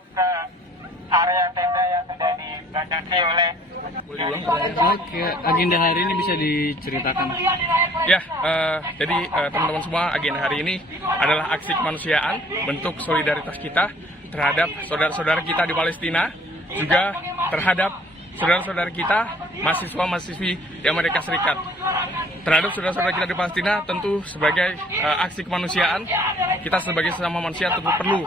masuk ke area tenda yang sudah dibatasi oleh. Oke, agenda hari ini bisa diceritakan? Ya, jadi teman-teman semua, agenda hari ini adalah aksi kemanusiaan, bentuk solidaritas kita terhadap saudara-saudara kita di Palestina, juga terhadap saudara-saudara kita, mahasiswa-mahasiswi di Amerika Serikat. Terhadap saudara-saudara kita di Palestina, tentu sebagai aksi kemanusiaan, kita sebagai sesama manusia tentu perlu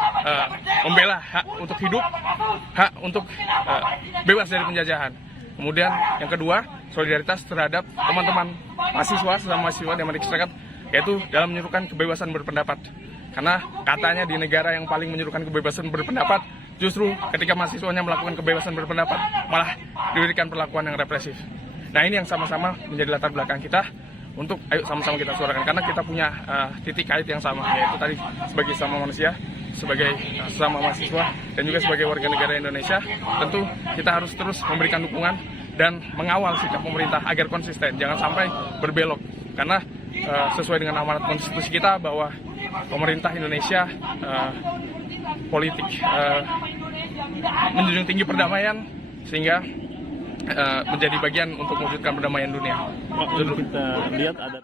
membela hak untuk hidup, hak untuk bebas dari penjajahan. Kemudian yang kedua, solidaritas terhadap teman-teman mahasiswa, sesama mahasiswa di Amerika Serikat, yaitu dalam menyerukan kebebasan berpendapat. Karena katanya di negara yang paling menyerukan kebebasan berpendapat, justru ketika mahasiswanya melakukan kebebasan berpendapat, malah diberikan perlakuan yang represif. Nah, ini yang sama-sama menjadi latar belakang kita untuk ayo sama-sama kita suarakan. Karena kita punya titik kait yang sama, yaitu tadi sebagai sesama manusia, sebagai sesama mahasiswa, dan juga sebagai warga negara Indonesia, tentu kita harus terus memberikan dukungan dan mengawal sikap pemerintah agar konsisten, jangan sampai berbelok. Karena sesuai dengan amanat konstitusi kita bahwa pemerintah Indonesia politik menjunjung tinggi perdamaian, sehingga menjadi bagian untuk mewujudkan perdamaian dunia. Kita lihat ada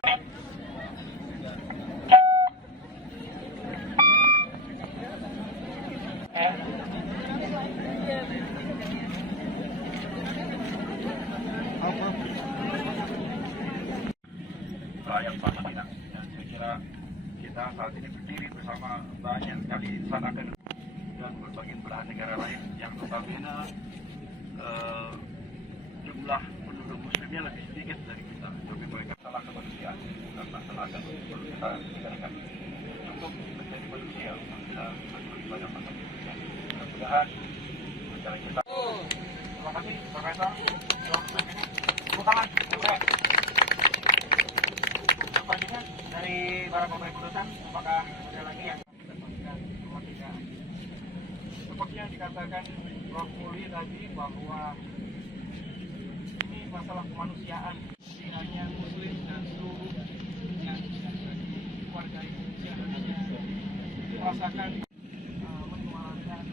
rakyat Palestina. Saya kira kita saat ini berdiri bersama banyak sekali insan akademik dan berbagai belahan negara lain yang notabene jumlah penduduk muslimnya lebih sedikit dari kita, tapi mereka salah kemanusiaan karena tenaga untuk kita berikan untuk menjadi manusia untuk bisa lebih banyak makan. Mudah-mudahan negara kita. Terima kasih, Profesor. Tepuk tangan. Selanjutnya dari para pemain putusan, apakah ada lagi yang mendapatkan kemerdekaan? Seperti yang dikatakan Prof. Muli tadi, bahwa ini masalah kemanusiaan, tidak hanya Muslim dan seluruh yang warga Indonesia merasakan menyuarakan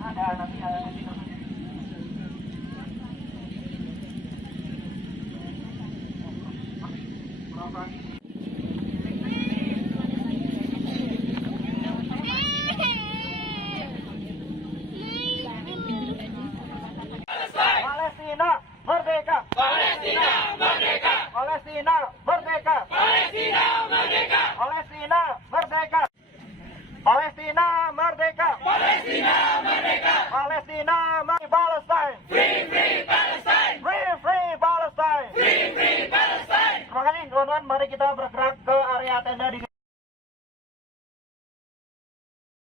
ada nanti Palestina merdeka! Palestina merdeka! Palestina merdeka! Palestina merdeka! Palestina merdeka! Palestina merdeka! Palestina merdeka! Palestina Palestine! Free free Palestine! Free free Palestine! Free free Palestine! Terima kasih teman-teman, mari kita bergerak ke area tenda di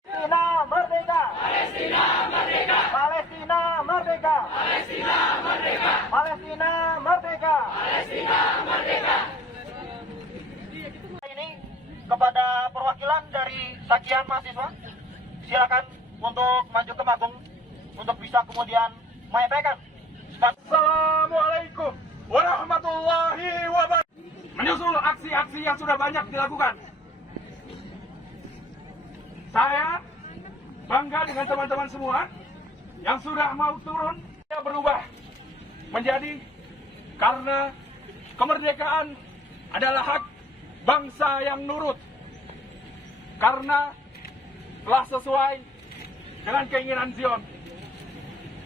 Palestina merdeka! Palestina merdeka! Palestina merdeka! Palestina merdeka! Palestina merdeka! Palestina merdeka! Ini kepada perwakilan dari Sakian mahasiswa, silakan untuk maju ke panggung untuk bisa kemudian menyampaikan. Assalamualaikum warahmatullahi wabarakatuh. Menyusul aksi-aksi yang sudah banyak dilakukan, saya bangga dengan teman-teman semua yang sudah mau turun berubah menjadi, karena kemerdekaan adalah hak bangsa yang nurut, karena telah sesuai dengan keinginan Zion.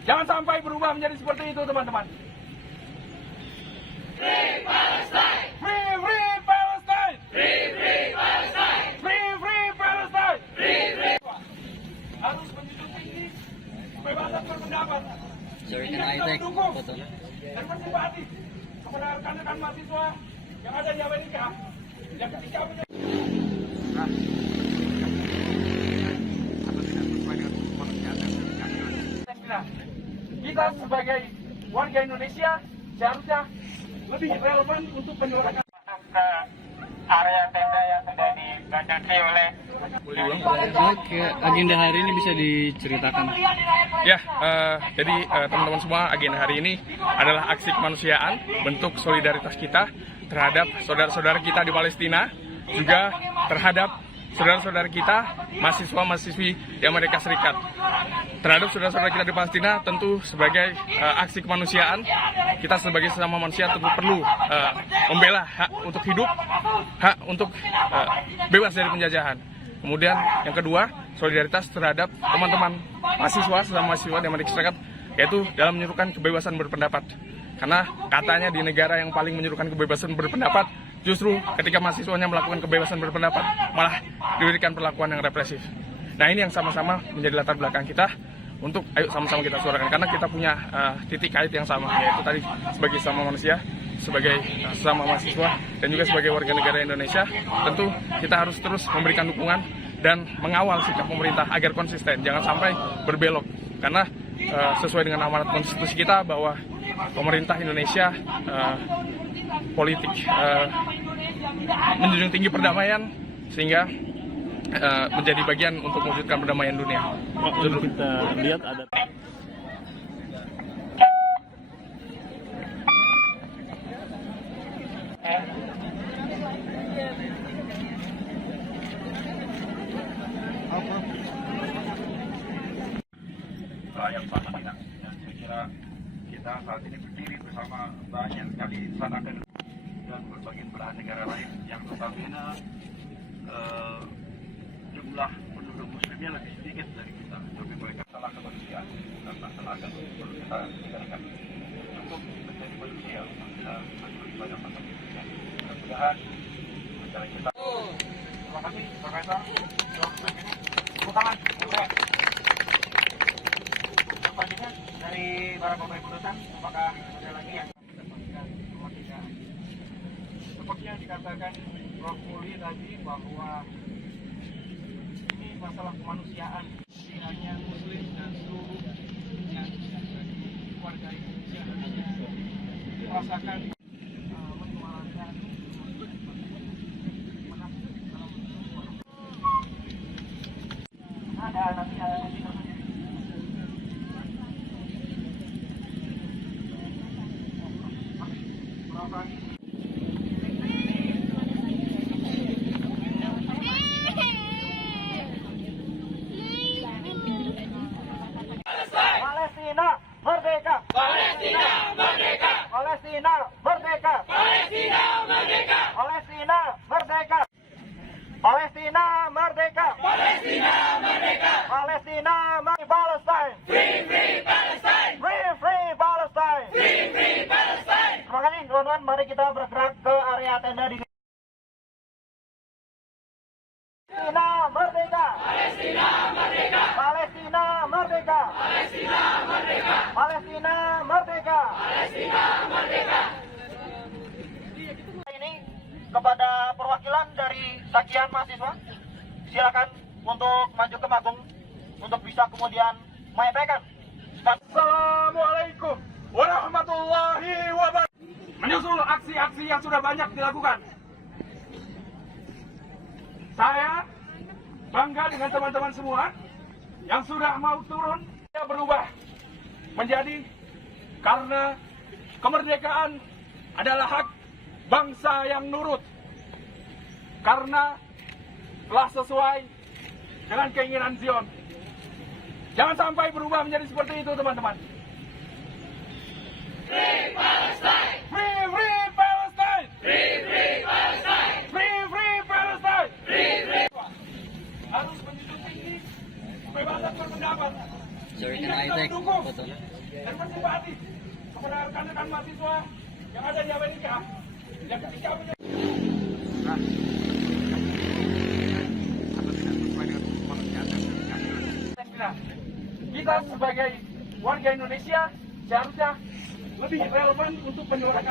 Jangan sampai berubah menjadi seperti itu, teman-teman. Free Palestine! Free free Palestine! Free free Palestine! Free free Palestine! Free free. Harus menjunjung tinggi kebebasan berpendapat. Kita mendukung dan bersimpati kepada rekan-rekan mahasiswa yang ada di Amerika yang ketika kita sebagai warga Indonesia seharusnya lebih relevan untuk menyuarakan ke area tenda yang sudah dibatasi oleh. Oke, agenda hari ini bisa diceritakan? Ya, jadi teman-teman semua, agenda hari ini adalah aksi kemanusiaan, bentuk solidaritas kita terhadap saudara-saudara kita di Palestina, juga terhadap saudara-saudara kita, mahasiswa-mahasiswi di Amerika Serikat. Terhadap saudara-saudara kita di Palestina, tentu sebagai aksi kemanusiaan, kita sebagai sesama manusia tentu perlu membela hak untuk hidup, hak untuk bebas dari penjajahan. Kemudian yang kedua, solidaritas terhadap teman-teman mahasiswa, sesama mahasiswa di Amerika Serikat, yaitu dalam menyerukan kebebasan berpendapat. Karena katanya di negara yang paling menyerukan kebebasan berpendapat, justru ketika mahasiswanya melakukan kebebasan berpendapat, malah diberikan perlakuan yang represif. Nah, ini yang sama-sama menjadi latar belakang kita untuk ayo sama-sama kita suarakan. Karena kita punya titik kait yang sama, yaitu tadi sebagai sesama manusia, sebagai sesama mahasiswa, dan juga sebagai warga negara Indonesia, tentu kita harus terus memberikan dukungan dan mengawal sikap pemerintah agar konsisten, jangan sampai berbelok. Karena sesuai dengan amanat konstitusi kita bahwa pemerintah Indonesia politik menjunjung tinggi perdamaian, sehingga menjadi bagian untuk mewujudkan perdamaian dunia. Kita lihat ada yang Palestina. Saya kira kita saat ini berdiri bersama banyak sekali insan akademik dan berbagai belahan negara lain yang notabene jumlah penduduk muslimnya lebih sedikit dari kita, tapi mereka salah kemanusiaan karena salah akan perlu kita tinggalkan untuk menjadi manusia untuk bisa lebih banyak masa hidupnya. Mudah-mudahan negara kita. Terima kasih, Profesor. Tepuk tangan. Selanjutnya dari para pemain putusan, apakah ada lagi yang mendapatkan kemerdekaan? Seperti yang dikatakan Prof. Muli tadi bahwa ini masalah kemanusiaan, hanya Muslim dan seluruh yang warga Indonesia harusnya merasakan menyuarakan ada nanti ada di Palestina merdeka! Palestina merdeka! Palestina merdeka! Palestina merdeka! Palestina merdeka! Palestina merdeka! Palestina merdeka! Palestina Palestine! Free free Palestine! Free free Palestine! Free free Palestine! Terima kasih teman-teman, mari kita bergerak ke area tenda di Palestina merdeka! Palestina merdeka! Palestina merdeka! Palestina merdeka! Palestina merdeka! Palestina merdeka! Ini kepada perwakilan dari sekian mahasiswa, silakan untuk maju ke panggung untuk bisa kemudian menyampaikan. Assalamualaikum warahmatullahi wabarakatuh. Menyusul aksi-aksi yang sudah banyak dilakukan, saya bangga dengan teman-teman semua yang sudah mau turun berubah menjadi karena kemerdekaan adalah hak bangsa yang nurut, karena telah sesuai dengan keinginan Zion. Jangan sampai berubah menjadi seperti itu, teman-teman. Free Palestine! Free free Palestine! Free free Palestine! Free free Palestine! Free free. Harus menjunjung tinggi kebebasan berpendapat. Mendukung dan bersimpati kepada rekan-rekan mahasiswa yang ada di Amerika yang ketika kita sebagai warga Indonesia seharusnya lebih relevan untuk menyuarakan